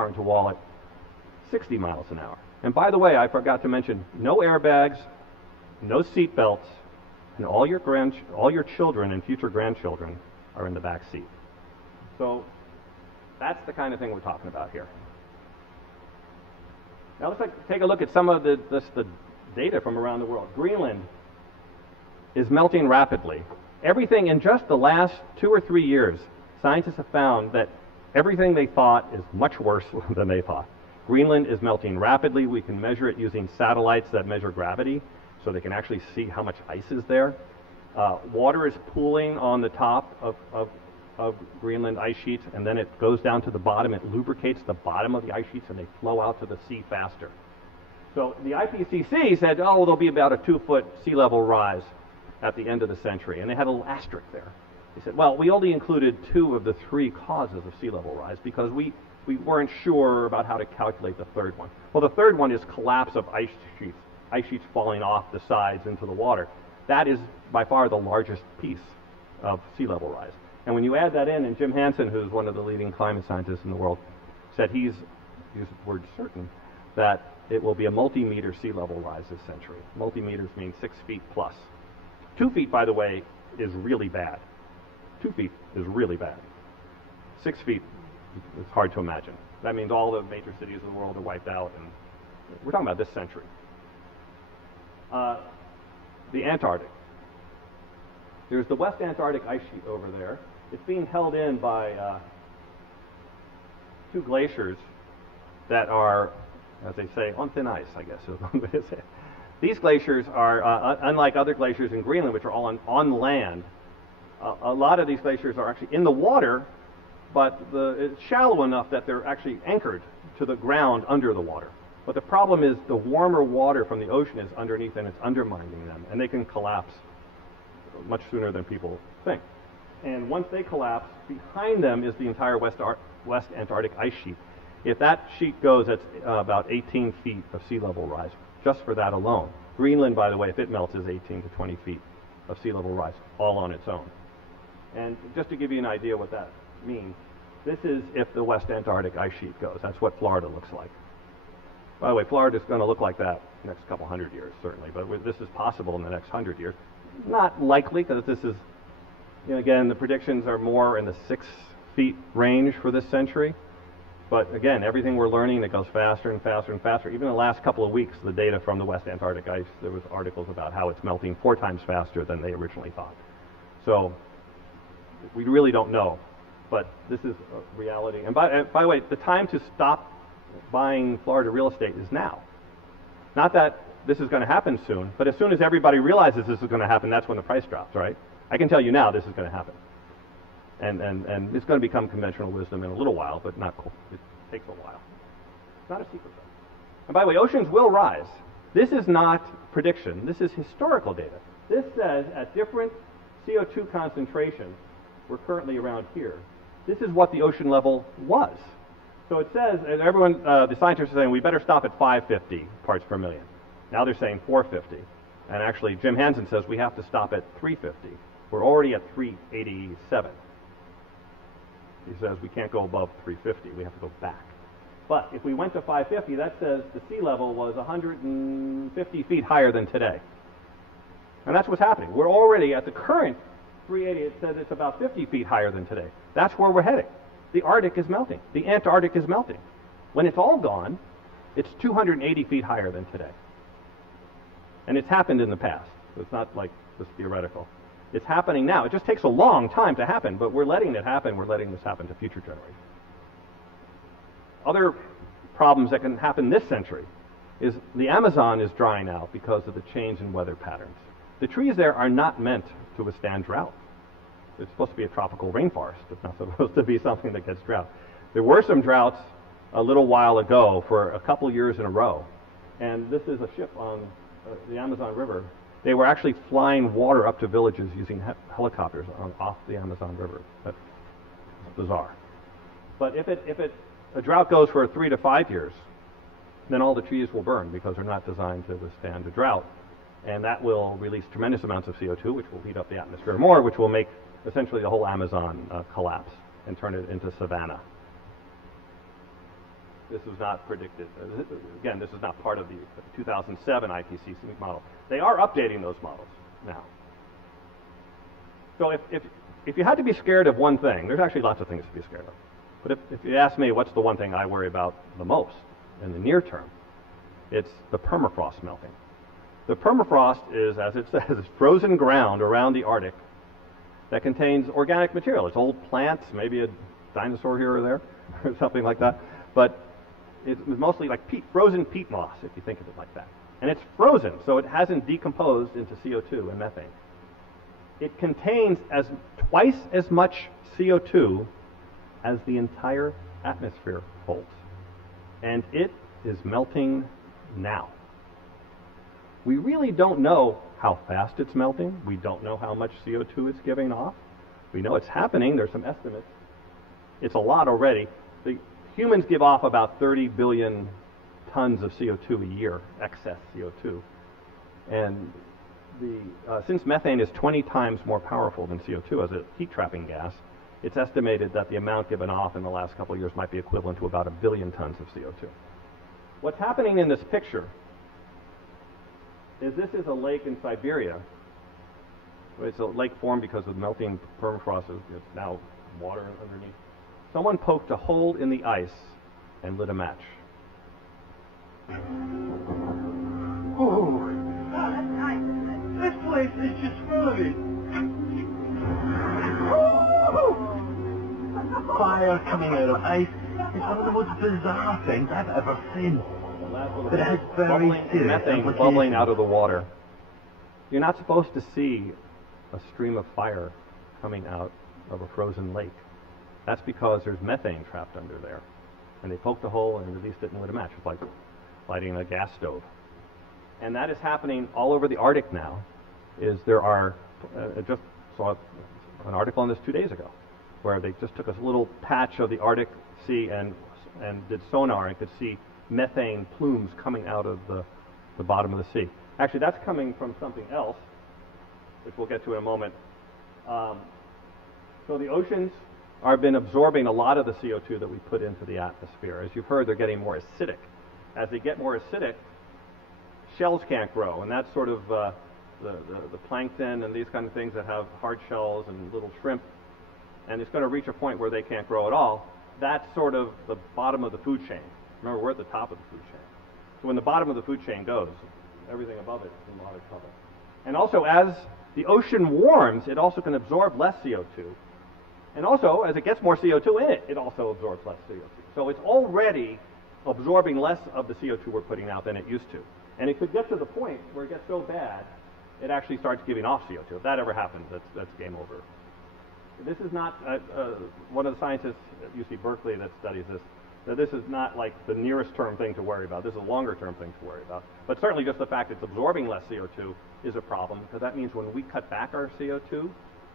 car into a wall at 60 miles an hour. And by the way, I forgot to mention, no airbags, no seat belts, and all your children and future grandchildren are in the back seat. So that's the kind of thing we're talking about here. Now let's take a look at some of the data from around the world. Greenland is melting rapidly. Everything in just the last 2 or 3 years, scientists have found that everything they thought is much worse than they thought. Greenland is melting rapidly. We can measure it using satellites that measure gravity, so they can actually see how much ice is there. Water is pooling on the top of Greenland ice sheets, and then it goes down to the bottom. It lubricates the bottom of the ice sheets, and they flow out to the sea faster. So the IPCC said, oh, well, there'll be about a 2-foot sea level rise at the end of the century, and they had a little asterisk there. They said, well, we only included 2 of the 3 causes of sea level rise because we weren't sure about how to calculate the third one. Well, the third one is collapse of ice sheets falling off the sides into the water. That is by far the largest piece of sea level rise. And when you add that in, and Jim Hansen, who's one of the leading climate scientists in the world, said he's used the word certain that it will be a multi-meter sea level rise this century. Multi-meters means 6 feet plus. 2 feet, by the way, is really bad. 2 feet is really bad. 6 feet, it's hard to imagine. That means all the major cities of the world are wiped out, and we're talking about this century. The Antarctic. There's the West Antarctic ice sheet over there. It's being held in by 2 glaciers that are, as they say, on thin ice, I guess is one way to say it. These glaciers are, unlike other glaciers in Greenland, which are all on land, a lot of these glaciers are actually in the water, but it's shallow enough that they're actually anchored to the ground under the water. But the problem is the warmer water from the ocean is underneath and it's undermining them, and they can collapse much sooner than people think. And once they collapse, behind them is the entire West Antarctic ice sheet. If that sheet goes, that's about 18 feet of sea level rise, just for that alone. Greenland, by the way, if it melts, is 18 to 20 feet of sea level rise, all on its own. And just to give you an idea what that means, this is if the West Antarctic ice sheet goes. That's what Florida looks like. By the way, Florida is going to look like that next couple hundred years, certainly, but this is possible in the next 100 years. Not likely, because this is, again, the predictions are more in the 6 feet range for this century. But again, everything we're learning, it goes faster and faster and faster. Even in the last couple of weeks, the data from the West Antarctic ice, there was articles about how it's melting 4 times faster than they originally thought. So we really don't know, but this is a reality. And by the way, the time to stop buying Florida real estate is now. Not that this is going to happen soon, but as soon as everybody realizes this is going to happen, that's when the price drops, right? I can tell you now this is going to happen. And it's going to become conventional wisdom in a little while, but not cool. It takes a while. It's not a secret, though. And by the way, oceans will rise. This is not prediction. This is historical data. This says at different CO2 concentrations, we're currently around here, this is what the ocean level was. So it says, and everyone, the scientists are saying, we better stop at 550 parts per million. Now they're saying 450. And actually, Jim Hansen says we have to stop at 350. We're already at 387. He says we can't go above 350. We have to go back. But if we went to 550, that says the sea level was 150 feet higher than today. And that's what's happening. We're already at the current 380. It says it's about 50 feet higher than today. That's where we're heading. The Arctic is melting. The Antarctic is melting. When it's all gone, it's 280 feet higher than today. And it's happened in the past. So it's not like just theoretical. It's happening now. It just takes a long time to happen, but we're letting it happen. We're letting this happen to future generations. Other problems that can happen this century is the Amazon is drying out because of the change in weather patterns. The trees there are not meant to withstand drought. It's supposed to be a tropical rainforest. It's not supposed to be something that gets drought. There were some droughts a little while ago for a couple years in a row. And this is a ship on the Amazon River. They were actually flying water up to villages using helicopters off the Amazon River. That's bizarre. But if a drought goes for 3 to 5 years, then all the trees will burn because they're not designed to withstand a drought. And that will release tremendous amounts of CO2, which will heat up the atmosphere more, which will make essentially the whole Amazon collapse and turn it into savanna. This was not predicted. Again, this is not part of the 2007 IPCC model. They are updating those models now. So if you had to be scared of one thing, there's actually lots of things to be scared of. But if you ask me what's the one thing I worry about the most in the near term, it's the permafrost melting. The permafrost is, as it says, frozen ground around the Arctic that contains organic material. It's old plants, maybe a dinosaur here or there, or something like that. But it's mostly like frozen peat moss, if you think of it like that. And it's frozen, so it hasn't decomposed into CO2 and methane. It contains twice as much CO2 as the entire atmosphere holds. And it is melting now. We really don't know how fast it's melting. We don't know how much CO2 it's giving off. We know it's happening. There's some estimates. It's a lot already. The humans give off about 30 billion tons of CO2 a year, excess CO2. And since methane is 20 times more powerful than CO2 as a heat-trapping gas, it's estimated that the amount given off in the last couple of years might be equivalent to about 1 billion tons of CO2. What's happening in this picture is this is a lake in Siberia. It's a lake formed because of melting permafrost. It's now water underneath. Someone poked a hole in the ice and lit a match. Oh, this place is just full of it. Fire coming out of ice is one of the most bizarre things I've ever seen. But it has very serious methane bubbling out of the water. You're not supposed to see a stream of fire coming out of a frozen lake. That's because there's methane trapped under there. And they poked a hole and released it and lit a match. It's like lighting a gas stove. And that is happening all over the Arctic now. There are, I just saw an article on this 2 days ago, where they just took a little patch of the Arctic Sea and did sonar and could see methane plumes coming out of the bottom of the sea. Actually, that's coming from something else, which we'll get to in a moment. So the oceans have been absorbing a lot of the CO2 that we put into the atmosphere. As you've heard, they're getting more acidic. As they get more acidic, shells can't grow, and that's sort of the plankton and these kind of things that have hard shells and little shrimp, and it's going to reach a point where they can't grow at all. That's sort of the bottom of the food chain. Remember, we're at the top of the food chain. So when the bottom of the food chain goes, everything above it is in a lot of trouble. And also, as the ocean warms, it also can absorb less CO2. And also, as it gets more CO2 in it, it also absorbs less CO2. So it's already absorbing less of the CO2 we're putting out than it used to. And it could get to the point where it gets so bad, it actually starts giving off CO2. If that ever happens, that's game over. This is not, one of the scientists at UC Berkeley that studies this, that this is not like the nearest term thing to worry about. This is a longer term thing to worry about. But certainly just the fact it's absorbing less CO2 is a problem, because that means when we cut back our CO2,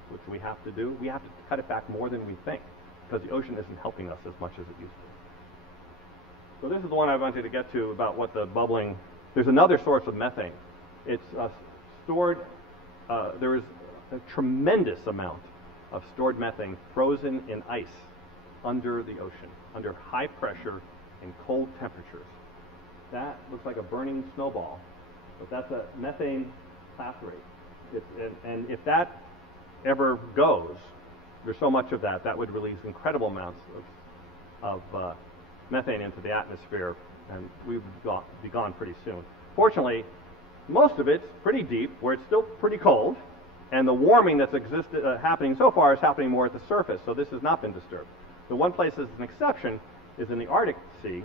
which we have to do, we have to cut it back more than we think, because the ocean isn't helping us as much as it used to. So this is the one I wanted to get to about what the bubbling, there's another source of methane. It's stored, there is a tremendous amount of stored methane frozen in ice under the ocean, under high pressure and cold temperatures. That looks like a burning snowball, but that's a methane path rate. And if that ever goes, there's so much of that would release incredible amounts of methane into the atmosphere, and we would be gone pretty soon. Fortunately, most of it's pretty deep, where it's still pretty cold, and the warming that's happening so far is happening more at the surface, so this has not been disturbed. The one place that's an exception is in the Arctic Sea,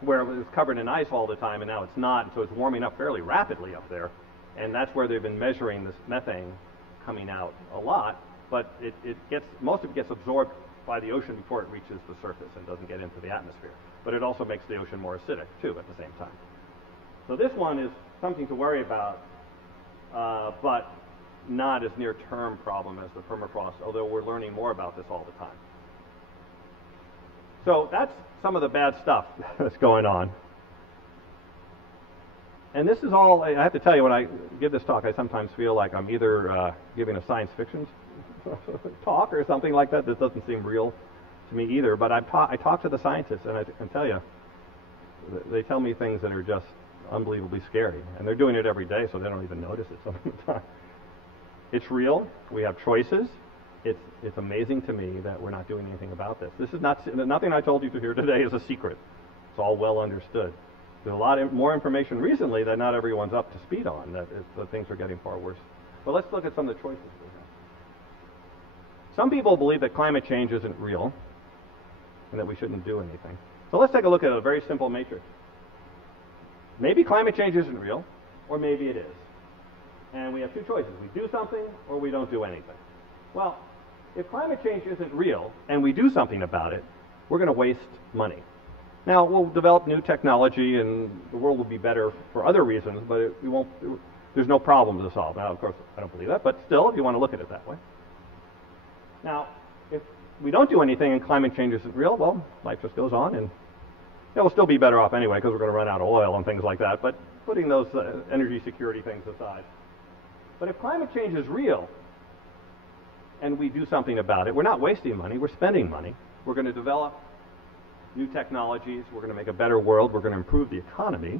where it was covered in ice all the time, and now it's not, and so it's warming up fairly rapidly up there, and that's where they've been measuring this methane coming out a lot, but most of it gets absorbed by the ocean before it reaches the surface and doesn't get into the atmosphere. But it also makes the ocean more acidic, too, at the same time. So this one is something to worry about, but not as near-term problem as the permafrost, although we're learning more about this all the time. So that's some of the bad stuff that's going on. And this is all, I have to tell you, when I give this talk, I sometimes feel like I'm either giving a science fiction talk or something like that. This doesn't seem real. to me either, but I talk to the scientists, and I can tell you, they tell me things that are just unbelievably scary, and they're doing it every day, so they don't even notice it some of the time. It's real. We have choices. It's amazing to me that we're not doing anything about this. This is nothing I told you to hear today is a secret. It's all well understood. There's a lot more information recently that not everyone's up to speed on, that things are getting far worse. But let's look at some of the choices we have. Some people believe that climate change isn't real and that we shouldn't do anything. So let's take a look at a very simple matrix. Maybe climate change isn't real, or maybe it is. And we have two choices. We do something or we don't do anything. Well, if climate change isn't real and we do something about it, we're going to waste money. Now, we'll develop new technology and the world will be better for other reasons, but there's no problem to solve. Now, of course, I don't believe that, but still, if you want to look at it that way. Now, if we don't do anything and climate change isn't real, well, life just goes on, and we'll still be better off anyway because we're going to run out of oil and things like that, but putting those energy security things aside. But if climate change is real and we do something about it, we're not wasting money, we're spending money. We're going to develop new technologies, we're going to make a better world, we're going to improve the economy,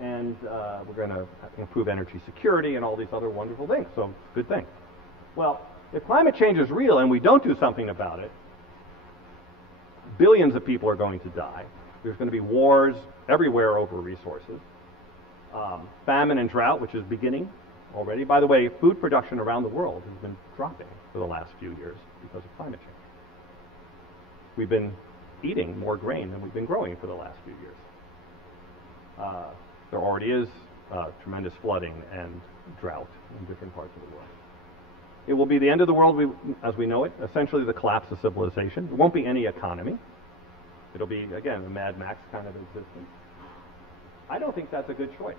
and we're going to improve energy security and all these other wonderful things. So, good thing. Well, if climate change is real and we don't do something about it, billions of people are going to die. There's going to be wars everywhere over resources. Famine and drought, which is beginning already. By the way, food production around the world has been dropping for the last few years because of climate change. We've been eating more grain than we've been growing for the last few years. There already is tremendous flooding and drought in different parts of the world. It will be the end of the world as we know it, essentially the collapse of civilization. There won't be any economy. It'll be, again, a Mad Max kind of existence. I don't think that's a good choice.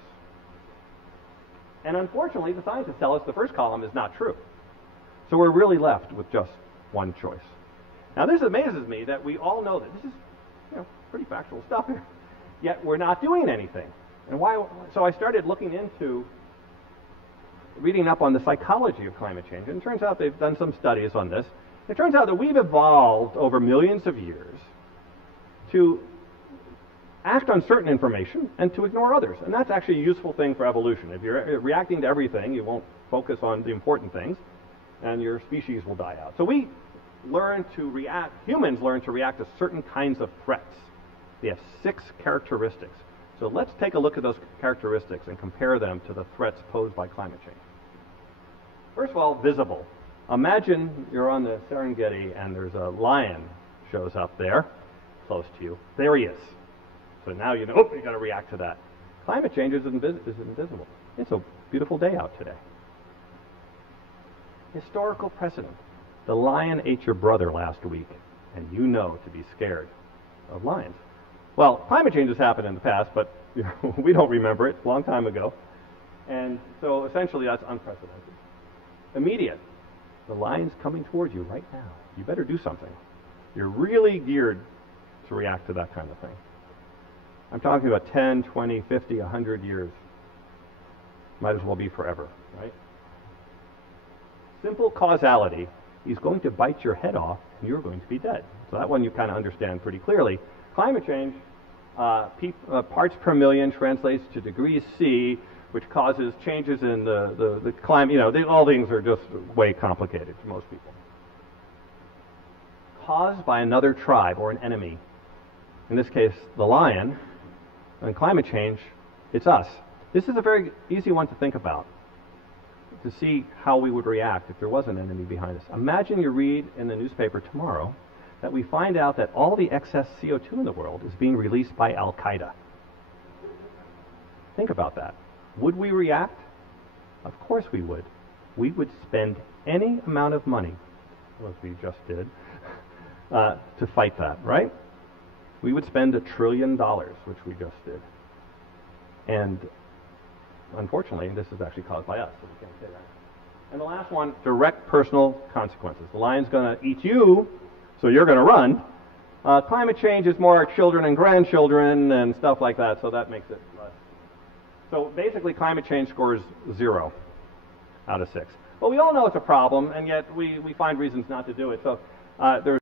And unfortunately, the scientists tell us the first column is not true. So we're really left with just one choice. Now, this amazes me that we all know that this is, pretty factual stuff here. Yet we're not doing anything. And why? So I started looking into reading up on the psychology of climate change. And it turns out they've done some studies on this. It turns out that we've evolved over millions of years to act on certain information and to ignore others. And that's actually a useful thing for evolution. If you're reacting to everything, you won't focus on the important things, and your species will die out. So we learn to react, humans learn to react to certain kinds of threats. They have 6 characteristics. So let's take a look at those characteristics and compare them to the threats posed by climate change. First of all, visible. Imagine you're on the Serengeti and there's a lion shows up there, close to you. There he is. So now you know, you got to react to that. Climate change is invisible. It's a beautiful day out today. Historical precedent. The lion ate your brother last week, and you know to be scared of lions. Well, climate change has happened in the past, but we don't remember it, a long time ago. And so essentially that's unprecedented. Immediate. The lion's coming towards you right now. You better do something. You're really geared to react to that kind of thing. I'm talking about 10, 20, 50, 100 years. Might as well be forever, right? Simple causality. He's going to bite your head off, and you're going to be dead. So that one you kind of understand pretty clearly. Climate change, parts per million translates to degrees C, which causes changes in the climate. All things are just way complicated to most people. Caused by another tribe or an enemy. In this case, the lion. And climate change, it's us. This is a very easy one to think about, to see how we would react if there was an enemy behind us. Imagine you read in the newspaper tomorrow that we find out that all the excess CO2 in the world is being released by Al-Qaeda. Think about that. Would we react? Of course we would. We would spend any amount of money, as we just did, to fight that, right? We would spend $1 trillion, which we just did. And unfortunately, this is actually caused by us, so we can't say that. And the last one, direct personal consequences. The lion's going to eat you, so you're going to run. Climate change is more our children and grandchildren and stuff like that, so that makes it less. So basically, climate change scores 0 out of 6. But we all know it's a problem, and yet we find reasons not to do it. So there's